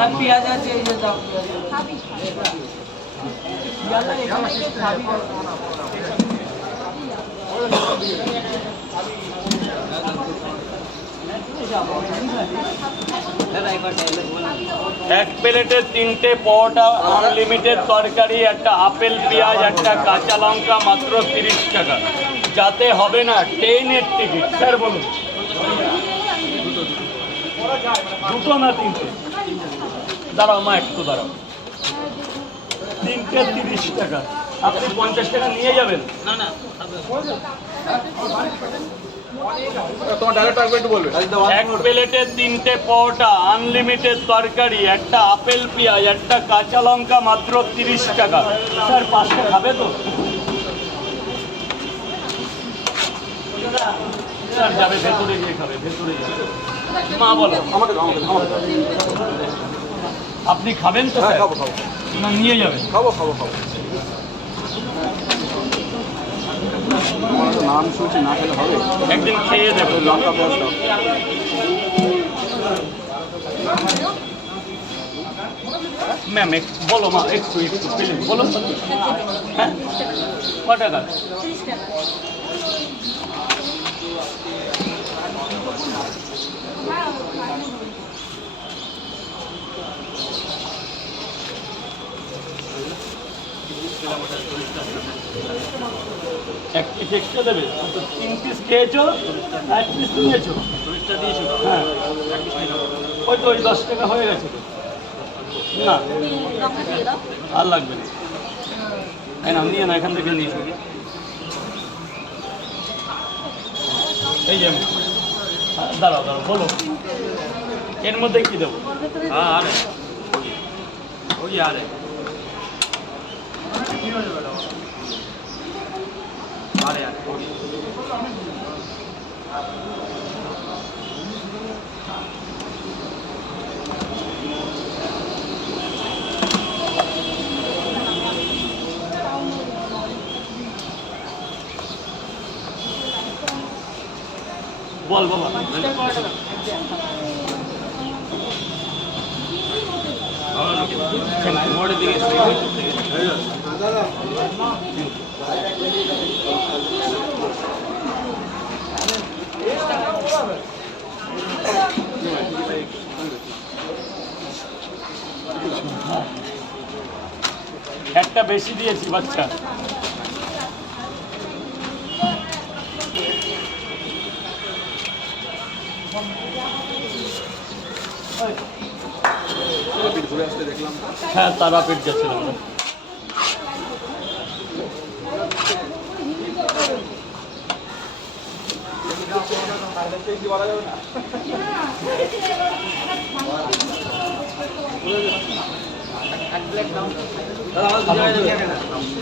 আর পেঁয়াজ আছে, এই যে দাও এক প্লেটে 3টে পরোটা, আনলিমিটেড তরকারি, একটা আপেল পেঁয়াজ, একটা কাঁচা লঙ্কা, মাত্র 30 টাকা। যাতে হবে না ট্রেনের টিকিট। স্যার বলুন, দুটো না 3টে? দাঁড়াও মা, একটু দাঁড়াও। 3টে 30 টাকা। আপনি 50 টাকা নিয়ে যাবেন? না না, এক প্লেটে 3টে পরোটা, আনলিমিটেড তরকারি, একটা আপেল পেঁয়াজ, একটা কাঁচা লঙ্কা, মাত্র 30 টাকা। স্যার 5টা খাবে তো? স্যার যাবে, ভেতরে গিয়ে খাবে, ভেতরে যাবে। মা বলো, আপনি খাবেন তো? না নিয়ে যাবেন? খাবো। নাম শুনছি, না খেলে হবে? একদিন খেয়ে দেবো। লঙ্কা পেঁয়াজ দাও। ম্যাম বলো মা, একটু প্লিজ বলো। হ্যাঁ, ক টাকা? এক পিস এক্সট্রা দেবে? 3 পিস খেয়েছো, 1 পিস নিয়েছো? হ্যাঁ, ওই তো ওই 10 টাকা হয়ে গেছে তো। না আর লাগবে না, তাই না? নিয়ে না, এখান থেকে নিয়ে। এই যে দাঁড়াও বলো, এর মধ্যে কি দেবো? বল বাবা। একটা বেশি দিয়েছি বাচ্চা। হ্যাঁ, তারাপীঠ গেছিলাম। দাদা